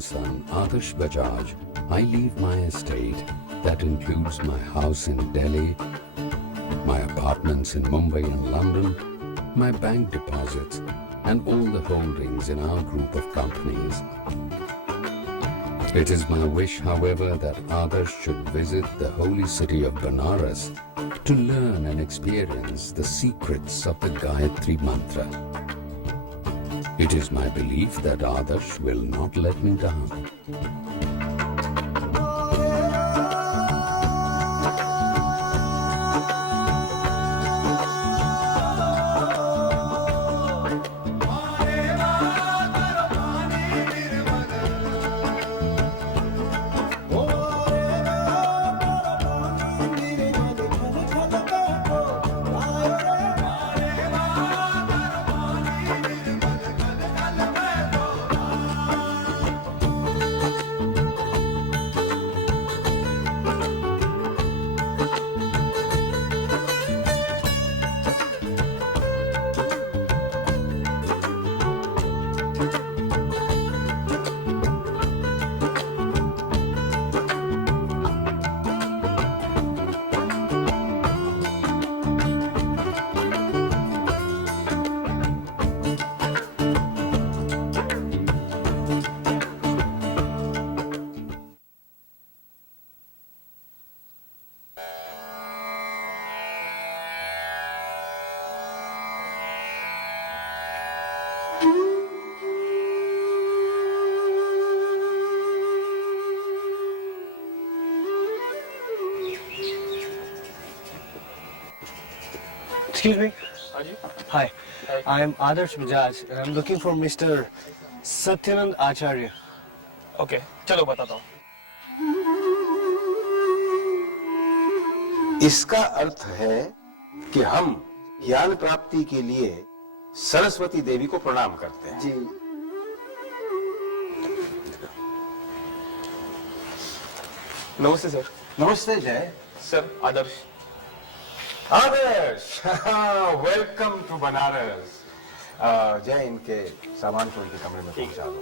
grandson, Adarsh Bajaj, I leave my estate that includes my house in Delhi, my apartments in Mumbai and London, my bank deposits, and all the holdings in our group of companies. It is my wish, however, that Adarsh should visit the holy city of Benares to learn and experience the secrets of the Gayatri Mantra. It is my belief that Adarsh will not let me down. Excuse me. Hi. I'm Adarsh Bajaj and I'm looking for Mr. Satyanand Acharya. Okay चलो बताता हूँ. इसका अर्थ है कि हम ज्ञान प्राप्ति के लिए सरस्वती देवी को प्रणाम करते हैं. जी. नमस्ते सर. नमस्ते Jai. Sir Adarsh. Adarsh welcome to Banaras. Jai इनके सामान को इनके कमरे में पहुंचा दो.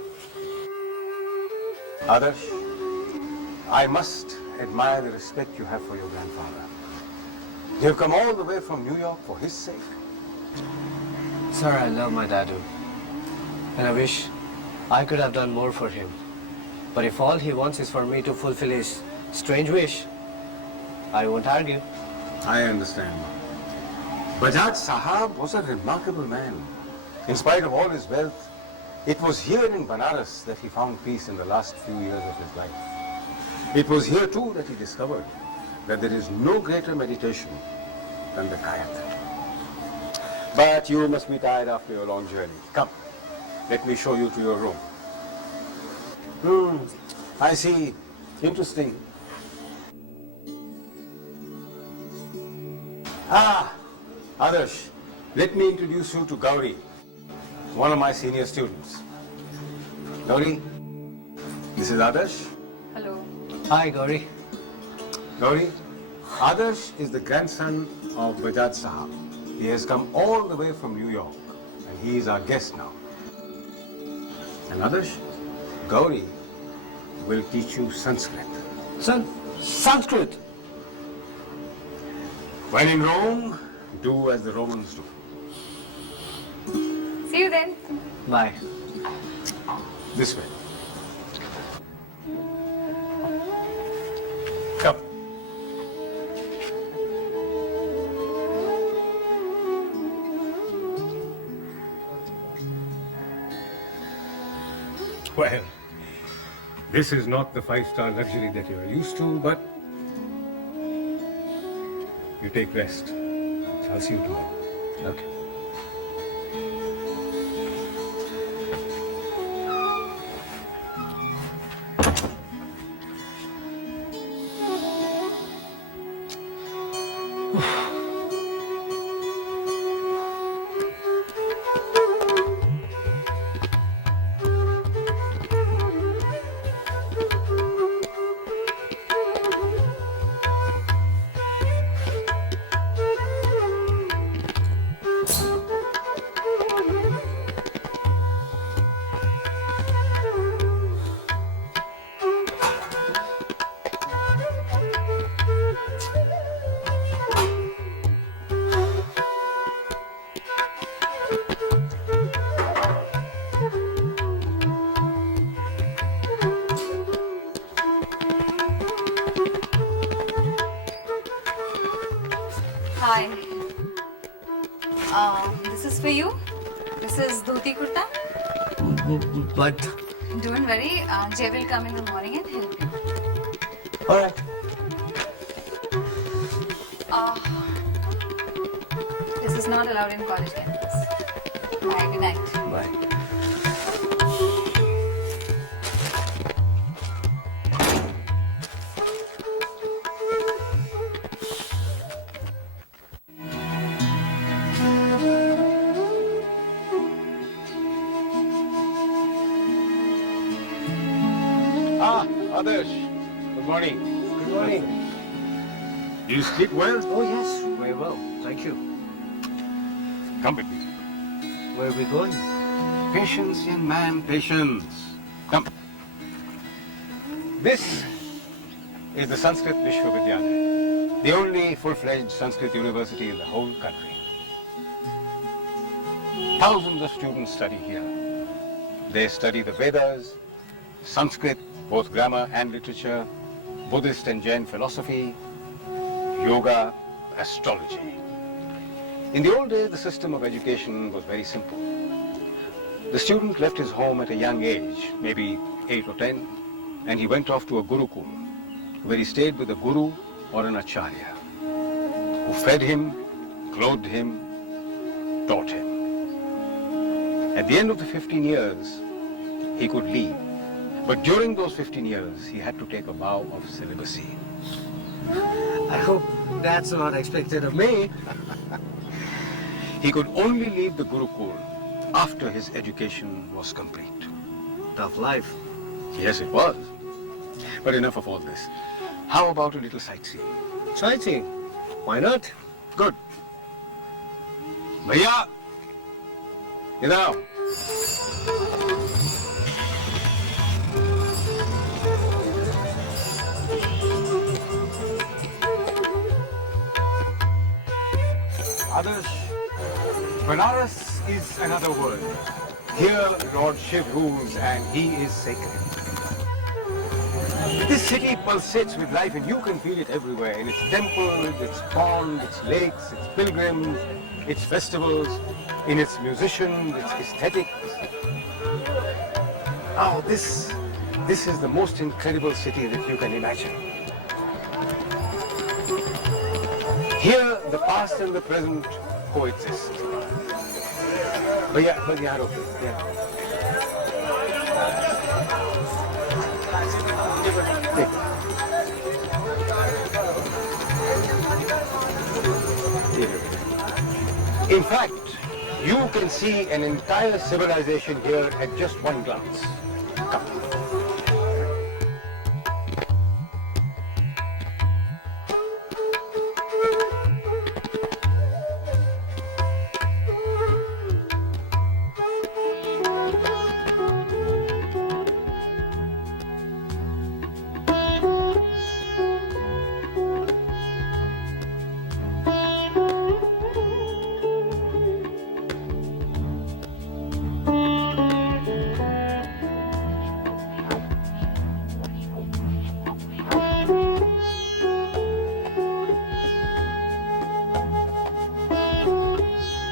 आदर्श, I must admire the respect you have for your grandfather. You have come all the way from New York for his sake. Sir, I love my dadu. And I wish I could have done more for him. But if all he wants is for me to fulfill his strange wish, I won't argue. I understand. Bajaj Sahab was a remarkable man. In spite of all his wealth, it was here in Benares that he found peace in the last few years of his life. It was here too that he discovered that there is no greater meditation than the Gayatri. But you must be tired after your long journey. Come, let me show you to your room. I see. Interesting. Adarsh, let me introduce you to Gauri, one of my senior students. Gauri, this is Adarsh. Hello. Hi, Gauri. Gauri, Adarsh is the grandson of Bajaj Sahab. He has come all the way from New York and he is our guest now. And Adarsh, Gauri will teach you Sanskrit. Sanskrit. When in Rome, do as the Romans do. See you then. Bye. This way. कब? Well, this is not the five-star luxury that you're used to, but you take rest. I'll see you tomorrow. Okay. This is for you. This is dhoti kurta. But, Don't worry, Jay will come in the morning and help you. alright. This is not allowed in college campus. Bye, good night. Bye. Ah, Adarsh. Good morning. Good morning. Do you sleep well? Oh yes, very well. Thank you. Come with me. Where are we going? Patience, young man, patience. Come. This is the Sanskrit Vishwavidyalaya, the only full-fledged Sanskrit university in the whole country. Thousands of students study here. They study the Vedas, Sanskrit, both grammar and literature, Buddhist and Jain philosophy, yoga, astrology. In the old days, the system of education was very simple. The student left his home at a young age, maybe 8 or 10, and he went off to a gurukul, where he stayed with a guru or an acharya, who fed him, clothed him, taught him. At the end of the 15 years, he could leave. But during those 15 years, he had to take a vow of celibacy. I hope that's not expected of me. He could only leave the Gurukul after his education was complete. Tough life. Yes, it was. But enough of all this. How about a little sightseeing? Sightseeing. Why not? Good. Bhaiya! Idhar aao. Adarsh, Benares is another world. Here Lord Shiv rules and he is sacred. This city pulsates with life and you can feel it everywhere. In its temples, its ponds, its lakes, its pilgrims, its festivals, in its musicians, its aesthetics. Now this is the most incredible city that you can imagine. Here, the past and the present coexist. Bhaiya, yaar, okay. Yeah. Take. In fact, you can see an entire civilization here at just one glance. Come.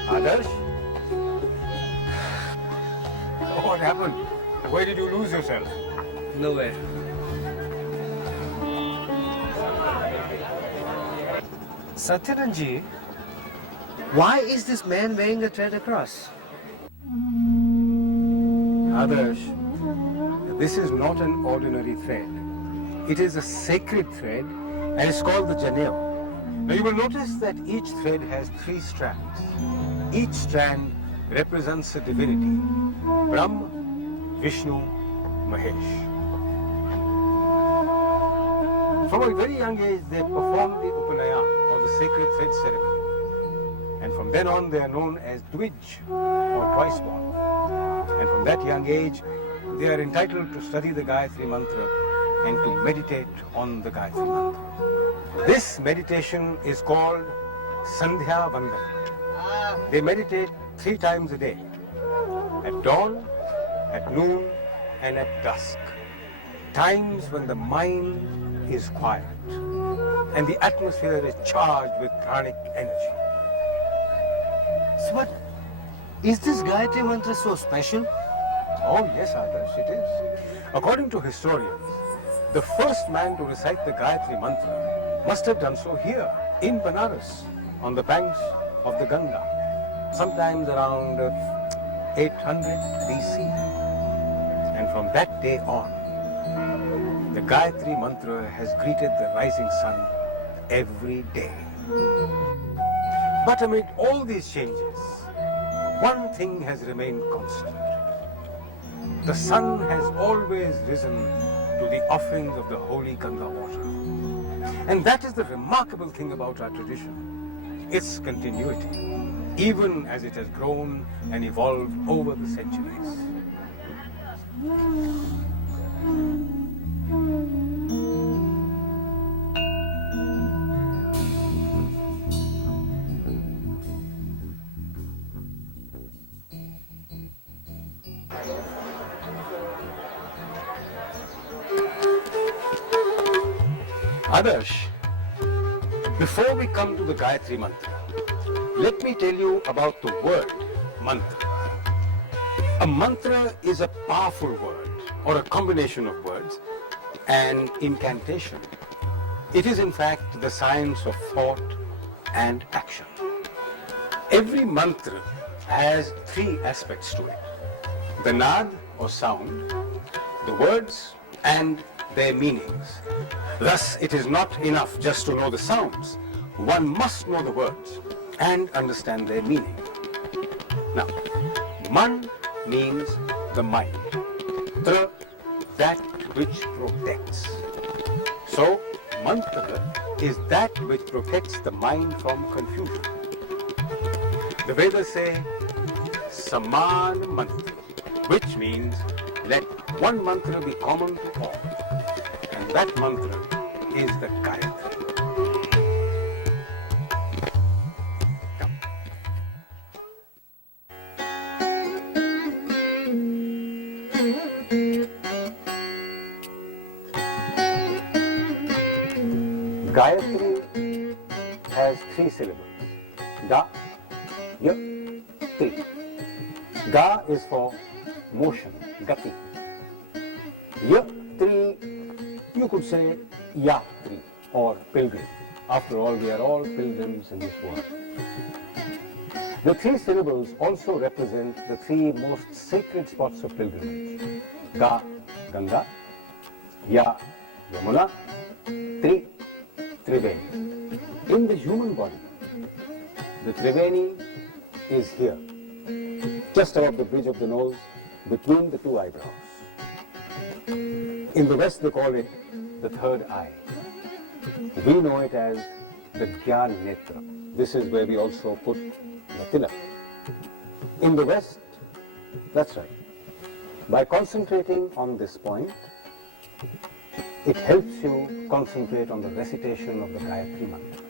Adarsh? What happened? Where did you lose yourself? Nowhere. Satyananji, why is this man wearing a thread across? Adarsh, this is not an ordinary thread. It is a sacred thread and it's called the Janeo. Now you will notice that each thread has 3 strands. Each strand represents a divinity. Brahma, Vishnu, Mahesh. From a very young age they perform the Upanaya or the sacred thread ceremony. And from then on they are known as Dvij or twice born. And from that young age they are entitled to study the Gayatri Mantra and to meditate on the Gayatri Mantra. This meditation is called Sandhya Vandana. They meditate 3 times a day, at dawn, at noon, and at dusk. Times when the mind is quiet and the atmosphere is charged with pranic energy. So Is this Gayatri Mantra so special? Oh yes, Adarsh, it is. According to historians, the first man to recite the Gayatri Mantra must have done so here, in Benares, on the banks of the Ganga, sometimes around 800 BC. And from that day on, the Gayatri Mantra has greeted the rising sun every day. But amid all these changes, one thing has remained constant. The sun has always risen to the offerings of the holy Ganga water. And that is the remarkable thing about our tradition, its continuity, even as it has grown and evolved over the centuries. Adarsh, before we come to the Gayatri Mantra, let me tell you about the word mantra. A mantra is a powerful word or a combination of words, an incantation. It is in fact the science of thought and action. Every mantra has three aspects to it: the nad or sound, the words, and their meanings. Thus, it is not enough just to know the sounds. One must know the words and understand their meaning. Now, man means the mind. Tra, that which protects. So, mantra is that which protects the mind from confusion. The Vedas say, saman mantra, which means let one mantra be common to all. And that mantra is the Gayatri. Gayatri has three syllables: ga, ya, tri. Ga is for motion, gati. Ya, tri, you could say yatri or pilgrim. After all, we are all pilgrims in this world. The three syllables also represent the three most sacred spots of pilgrimage: Ga, Ganga; Ya, Yamuna; Tri, Triveni. In the human body, the Triveni is here, just above the bridge of the nose, between the two eyebrows. In the West, they call it the third eye. We know it as the Gyan Netra. This is where we also put the tilak. In the West, that's right. By concentrating on this point, it helps you concentrate on the recitation of the Gayatri Mantra.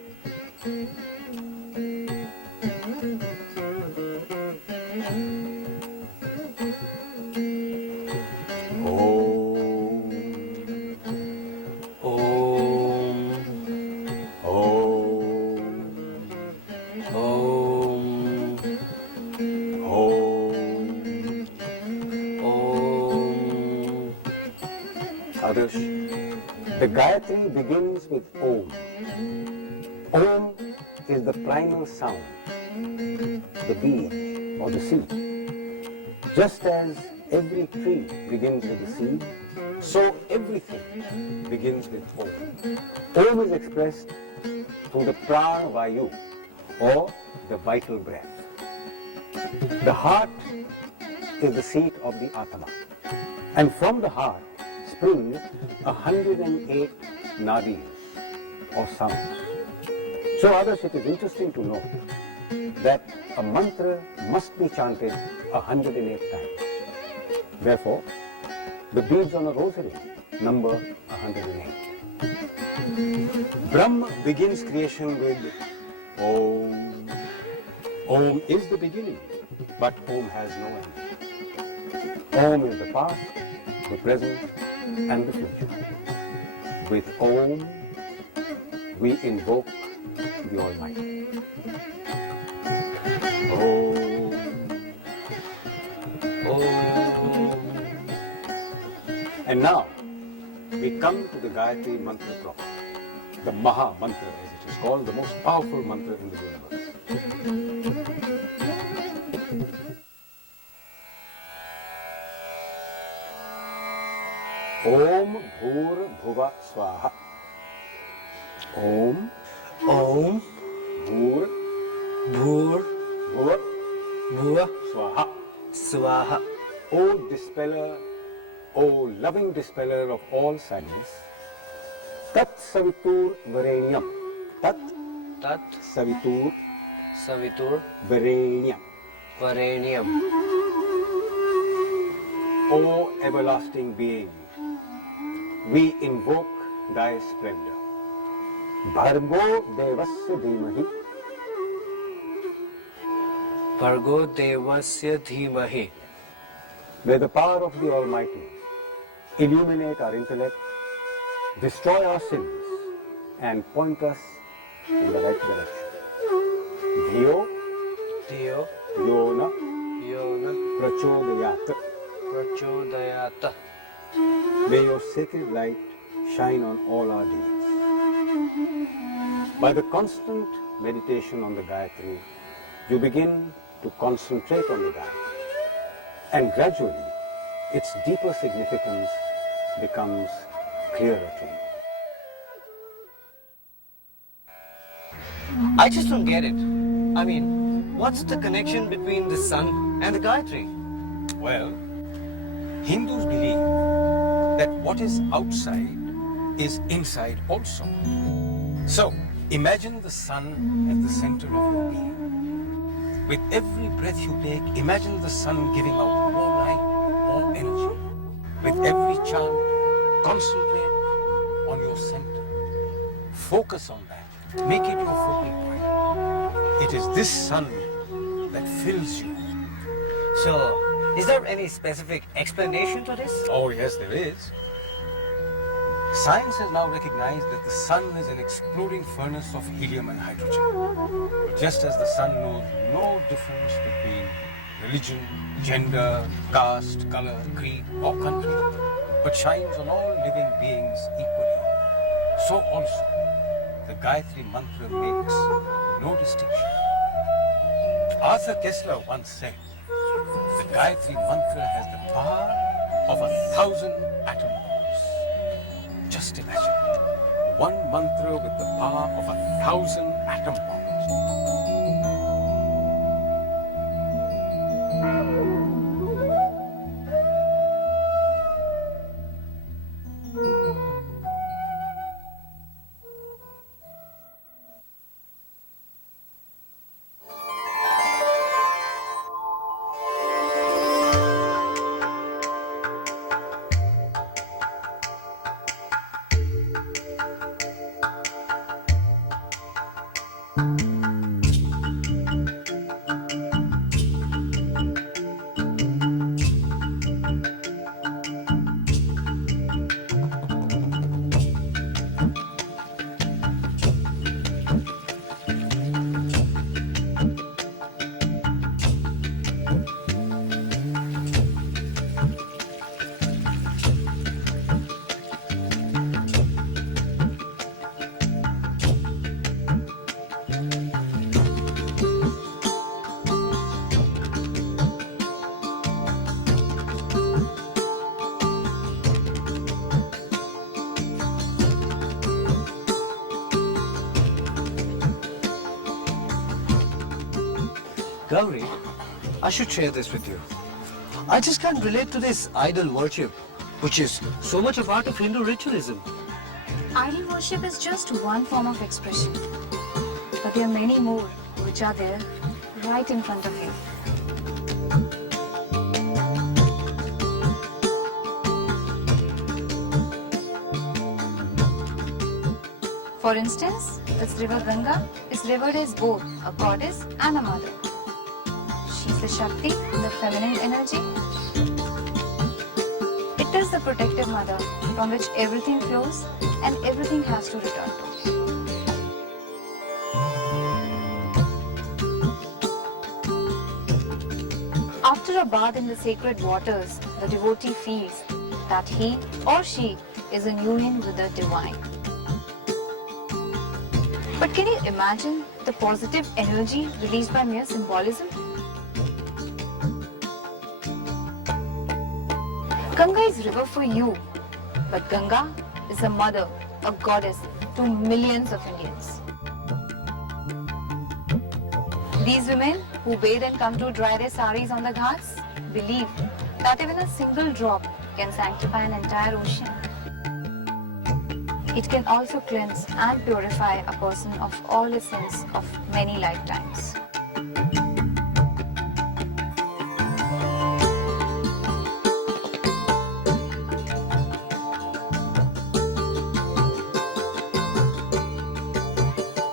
The Gayatri begins with Om. Om is the primal sound, the bead or the seed. Just as every tree begins with the seed, so everything begins with Om. Om is expressed through the prana vayu or the vital breath. The heart is the seat of the Atma, and from the heart spring 108 nadis or sounds. So others, it is interesting to know that a mantra must be chanted 108 times. Therefore, the beads on a rosary number 108. Brahma begins creation with Om. Om is the beginning, but Om has no end. Om is the past, the present, and the future. With Om, we invoke the Almighty. Om, And now, we come to the Gayatri Mantra proper, the Mahamantra as it is called, the most powerful mantra in the universe. Om Bhur Bhuva Swaha. Om Om Bhur Bhur Bhuva Bhuva Swaha. Swaha. O dispeller, O loving dispeller of all sadness, Tat Savitur Varenyam. Tat Tat Savitur Savitur Varenyam. Varenyam. O everlasting being, we invoke thy splendor. Bhargo Devasya Dhimahi. Bhargo Devasya Dhimahi. May the power of the Almighty illuminate our intellect, destroy our sins, and point us in the right direction. Dhiyo Dhiyo Yona Yona Prachodayat. Prachodayata. May your sacred light shine on all our deeds. By the constant meditation on the Gayatri, you begin to concentrate on the Gayatri, and gradually its deeper significance becomes clearer to you. I just don't get it. I mean, what's the connection between the sun and the Gayatri? Well, Hindus believe that what is outside is inside also. So, imagine the sun at the center of your being. With every breath you take, imagine the sun giving out more light, more energy. With every chant, concentrate on your center. Focus on that. Make it your focal point. It is this sun that fills you. So, is there any specific explanation to this? Oh yes, there is. Science has now recognized that the sun is an exploding furnace of helium and hydrogen. But just as the sun knows no difference between religion, gender, caste, color, creed, or country, but shines on all living beings equally, so also the Gayatri Mantra makes no distinction. Arthur Kessler once said, the Gayatri Mantra has the power of 1,000 atom bombs. Just imagine, one mantra with the power of 1,000 atom bombs. Gauri, I should share this with you. I just can't relate to this idol worship, which is so much a part of Hindu ritualism. Idol worship is just one form of expression. But there are many more which are there right in front of you. For instance, this river Ganga is revered as both a goddess and a mother. She's the Shakti, the feminine energy. It is the protective mother from which everything flows and everything has to return to. After a bath in the sacred waters, the devotee feels that he or she is in union with the divine. But can you imagine the positive energy released by mere symbolism? Ganga is river for you, but Ganga is a mother, a goddess to millions of Indians. These women who bathe and come to dry their saris on the Ghats believe that even a single drop can sanctify an entire ocean. It can also cleanse and purify a person of all his sins of many lifetimes.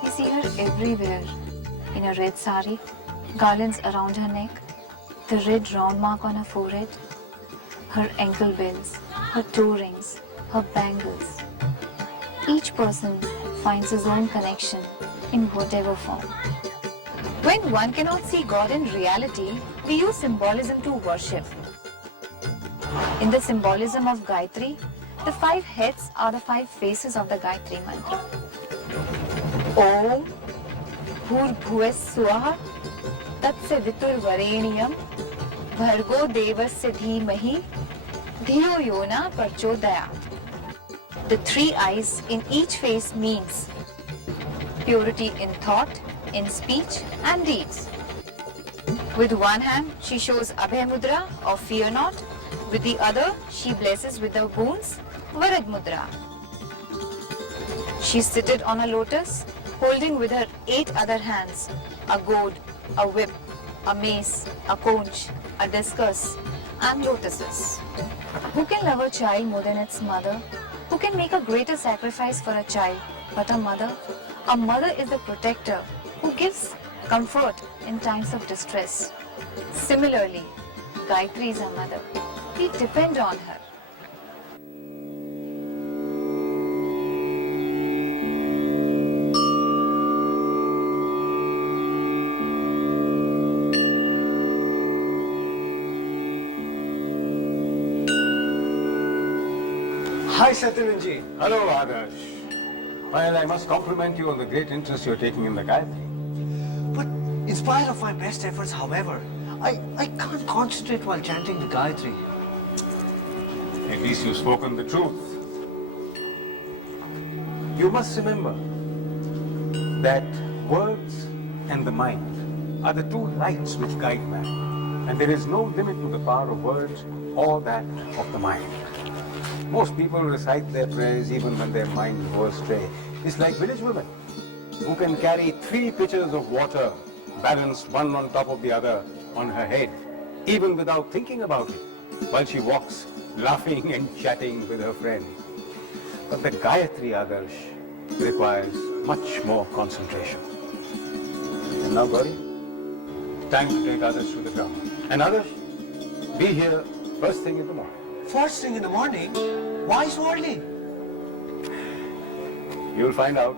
We see her everywhere in a red sari, garlands around her neck, the red round mark on her forehead, her ankle bells, her toe rings, her bangles. Each person finds his own connection in whatever form. When one cannot see God in reality, we use symbolism to worship. In the symbolism of Gayatri, the 5 heads are the 5 faces of the Gayatri mantra. Om Bhur-Bhuves Swaha Tatsavitur Vareniyam Bhargo Devasya Dhimahi Dhiyo Yona Parchodayat. The 3 eyes in each face means purity in thought, in speech and deeds. With one hand, she shows Abhay Mudra or fear not. With the other, she blesses with the boons, Varad Mudra. She is seated on a lotus, holding with her 8 other hands a goad, a whip, a mace, a conch, a discus and lotuses. Who can love a child more than its mother? Who can make a greater sacrifice for a child but a mother? A mother is the protector who gives comfort in times of distress. Similarly, Gayatri is a mother. We depend on her. Hi, Satyananji. Hello, Adarsh. Well, I must compliment you on the great interest you're taking in the Gayatri. But in spite of my best efforts, however, I can't concentrate while chanting the Gayatri. At least you've spoken the truth. You must remember that words and the mind are the 2 lights which guide man. And there is no limit to the power of words or that of the mind. Most people recite their prayers even when their mind goes astray. It's like village women who can carry 3 pitchers of water balanced one on top of the other on her head, even without thinking about it, while she walks laughing and chatting with her friends. But the Gayatri, Adarsh, requires much more concentration. And now, Gauri, time to take Adarsh to the ground. And Adarsh, be here first thing in the morning. First thing in the morning? Why so early? You'll find out.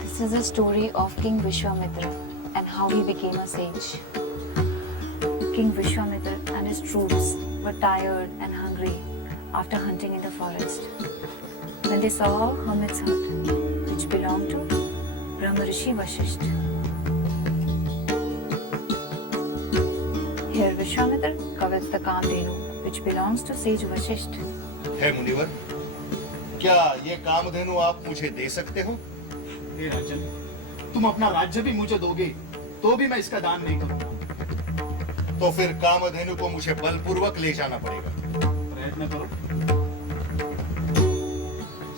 This is a story of King Vishwamitra and how he became a sage. King Vishwamitra and his troops were tired and hungry after hunting in the forest. When they saw a hermit's hut, which belonged to Brahmarishi Vasisht. Here Vishwamitra covets the Kamdhenu, which belongs to sage Vasisht. है मुनिवर, क्या ये कामधेनु आप मुझे दे सकते हो? हे राजन, तुम अपना राज्य भी मुझे दोगे, तो भी मैं इसका दान नहीं करूंगा। तो फिर कामधेनु को मुझे बलपूर्वक ले जाना पड़ेगा। प्रयत्न करो।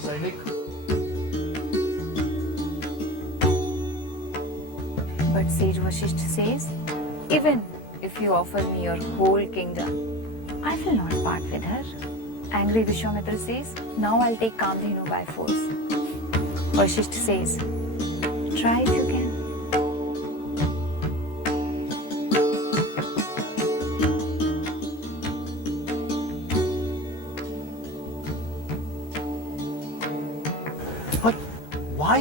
सैनिक। But sage Vasisht says, even if you offer me your whole kingdom, I will not part with her. Angry Vishwamitra says, now I'll take Kamdhenu by force. Vasisht says, try if you can.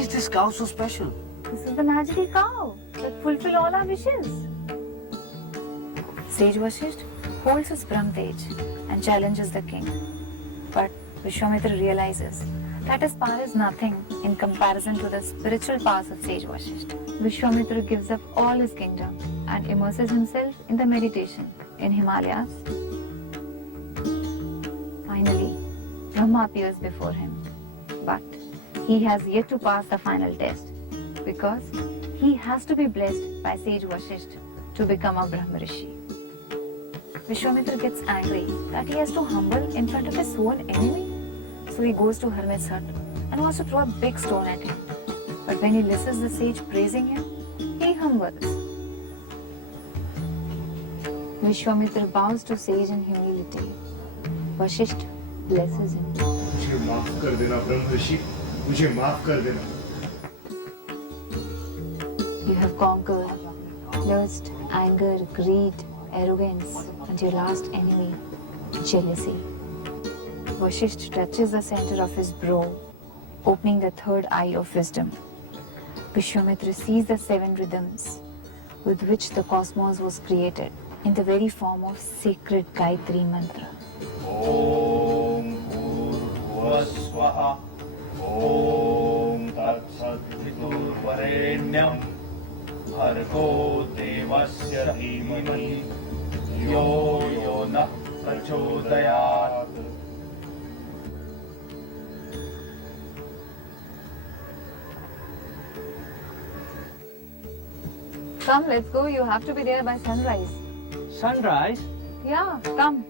is this cow so special? This is the magical cow that fulfill all our wishes. Sage Vashisht holds his Brahm Tej and challenges the king. But Vishwamitra realizes that his power is nothing in comparison to the spiritual powers of Sage Vashisht. Vishwamitra gives up all his kingdom and immerses himself in the meditation in Himalayas. Finally, Brahma appears before him. But he has yet to pass the final test because he has to be blessed by Sage Vashisht to become a Brahma Rishi. Vishwamitra gets angry that he has to humble in front of his own enemy. So he goes to hermit's hut and wants to throw a big stone at him. But when he listens the sage praising him, he humbles. Vishwamitra bows to sage in humility. Vashisht blesses him. मुझे माफ कर देना ब्रह्म ऋषि, मुझे माफ कर देना. You have conquered lust, anger, greed, arrogance, and your last enemy, jealousy. Vashisht touches the center of his brow, opening the third eye of wisdom. Vishwamitra sees the 7 rhythms with which the cosmos was created in the very form of sacred Gayatri mantra. Om Bhurvasvaha, Om Tatsatviturvarenyam, Bhargo Devasya Dhimani, Yo Yo Nah Prachodayat. Come, let's go. You have to be there by sunrise. Sunrise? Yeah, come.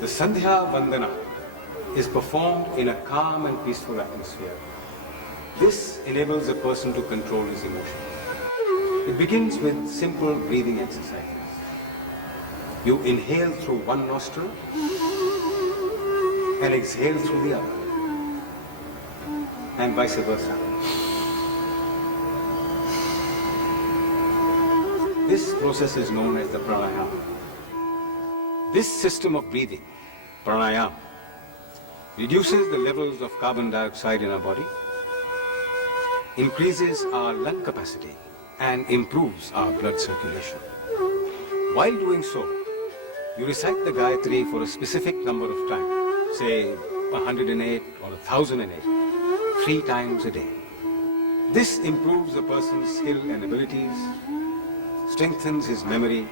The Sandhya Vandana is performed in a calm and peaceful atmosphere. This enables a person to control his emotions. It begins with simple breathing exercises. You inhale through one nostril and exhale through the other, and vice versa. This process is known as the pranayama. This system of breathing, pranayama, reduces the levels of carbon dioxide in our body, increases our lung capacity, and improves our blood circulation. While doing so, you recite the Gayatri for a specific number of times, say 108 or 1008, 3 times a day. This improves a person's skill and abilities, strengthens his memory,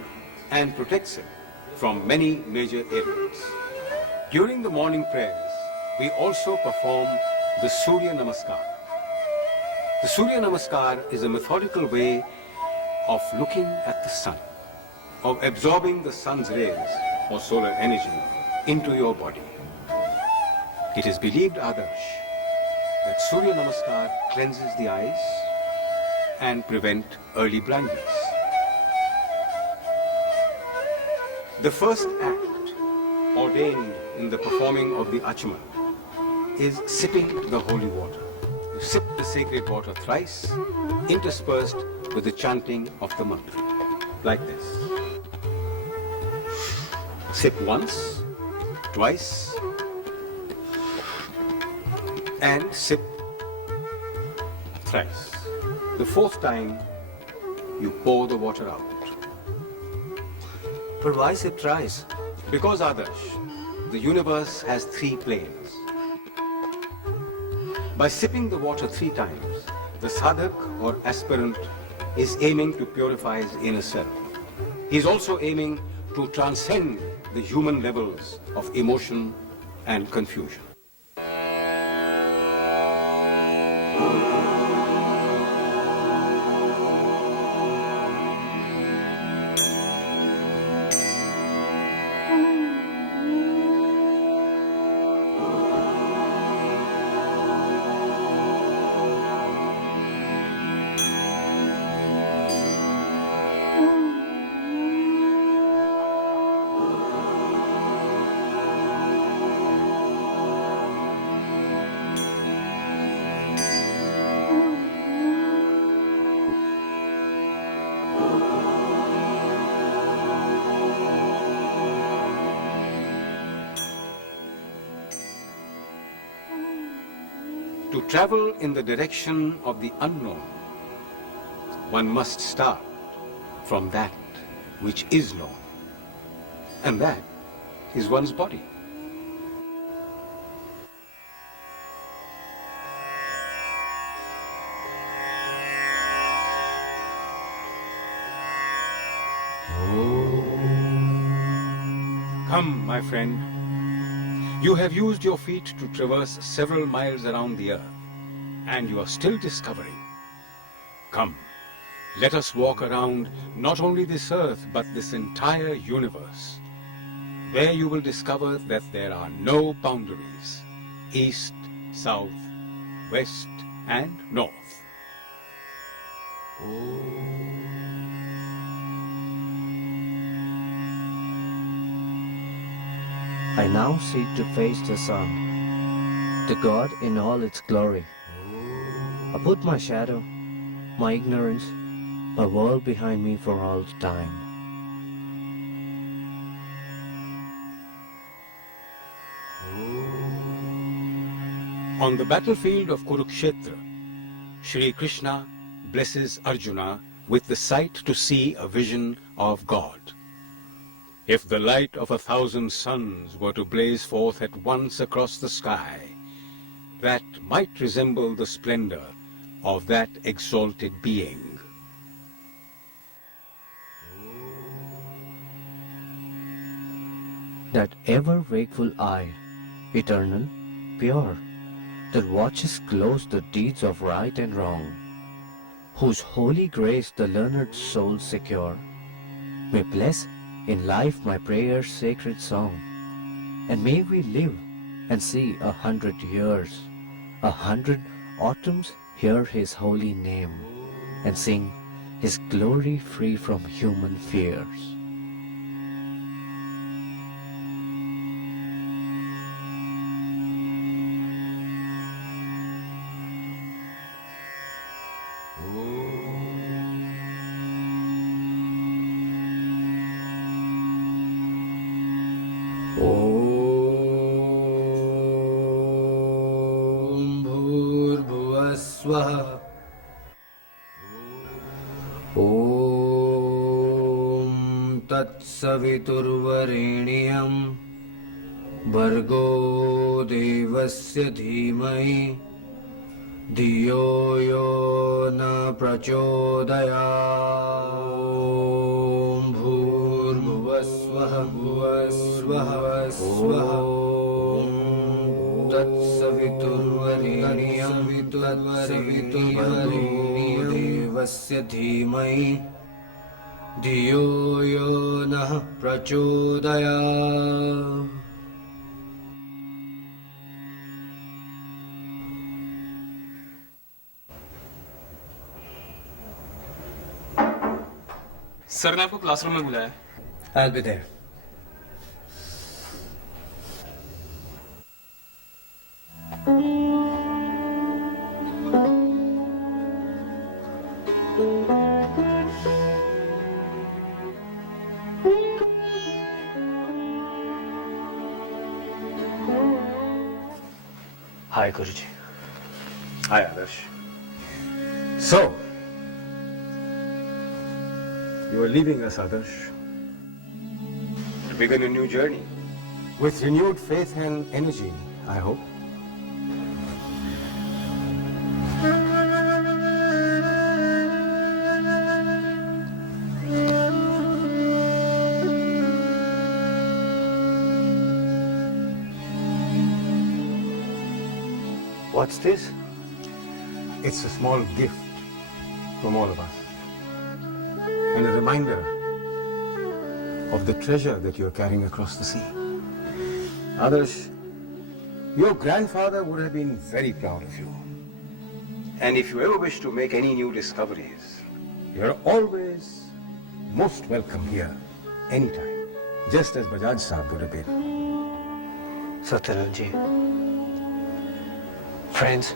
and protects him from many major ailments. During the morning prayers, we also perform the Surya Namaskar. The Surya Namaskar is a methodical way of looking at the sun, of absorbing the sun's rays or solar energy into your body. It is believed, Adarsh, that Surya Namaskar cleanses the eyes and prevent early blindness. The first act ordained in the performing of the Achaman is sipping the holy water. You sip the sacred water thrice, interspersed with the chanting of the mantra, like this. Sip once, twice, and sip thrice. The 4th time, you pour the water out. But why sip thrice? Because, Adarsh, the universe has 3 planes. By sipping the water 3 times, the sadhak or aspirant is aiming to purify his inner self. He is also aiming to transcend the human levels of emotion and confusion. To travel in the direction of the unknown, one must start from that which is known. And that is one's body. Come, my friend. You have used your feet to traverse several miles around the earth, and you are still discovering. Come, let us walk around not only this earth, but this entire universe. There you will discover that there are no boundaries, east, south, west, and north. I now seek to face the sun, the God in all its glory. I put my shadow, my ignorance, my world behind me for all time. On the battlefield of Kurukshetra, Shri Krishna blesses Arjuna with the sight to see a vision of God. If the light of 1,000 suns were to blaze forth at once across the sky, that might resemble the splendor of that exalted being. That ever wakeful eye, eternal, pure, that watches close the deeds of right and wrong, whose holy grace the learned soul secure, may bless in life my prayer's sacred song, and may we live and see 100 years, 100 autumns hear his holy name, and sing his glory free from human fears. Om Tat Saviturvarenyam Bhargo Devasya Dhimai Dhiyo Yo Na Prachodaya Om Bhurbhuvasvaha Bhuvasvaha Om Tat Saviturvarenyam Devasya Dhimai Dhiyo Yo Na Prachodaya. Sir ने आपको classroom में बुलाया है। I'll be there. Hi, Guruji. Hi, Adarsh. So, you are leaving us, Adarsh, to begin a new journey with renewed faith and energy, I hope. What's this? It's a small gift from all of us, and a reminder of the treasure that you're carrying across the sea. Adarsh, your grandfather would have been very proud of you. And if you ever wish to make any new discoveries, you're always most welcome here, anytime, just as Bajaj Sahib would have been. Satyaranji. Friends,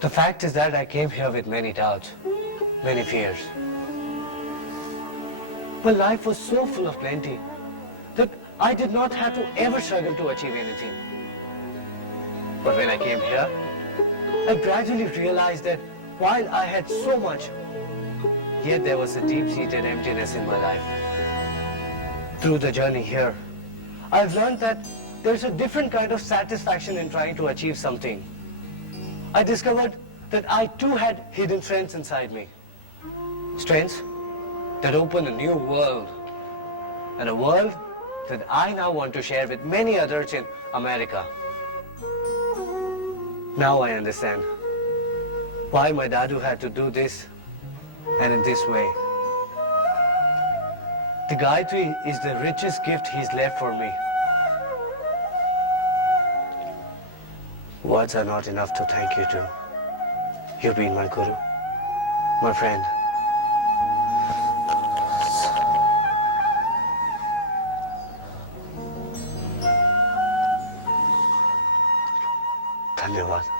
the fact is that I came here with many doubts, many fears. But life was so full of plenty that I did not have to ever struggle to achieve anything. But when I came here, I gradually realized that while I had so much, yet there was a deep-seated emptiness in my life. Through the journey here, I've learned that there's a different kind of satisfaction in trying to achieve something. I discovered that I too had hidden strengths inside me. Strengths that open a new world. And a world that I now want to share with many others in America. Now I understand why my dadu had to do this and in this way. The Gayatri is the richest gift he's left for me. Words are not enough to thank you to. You've been my guru, my friend. धन्यवाद.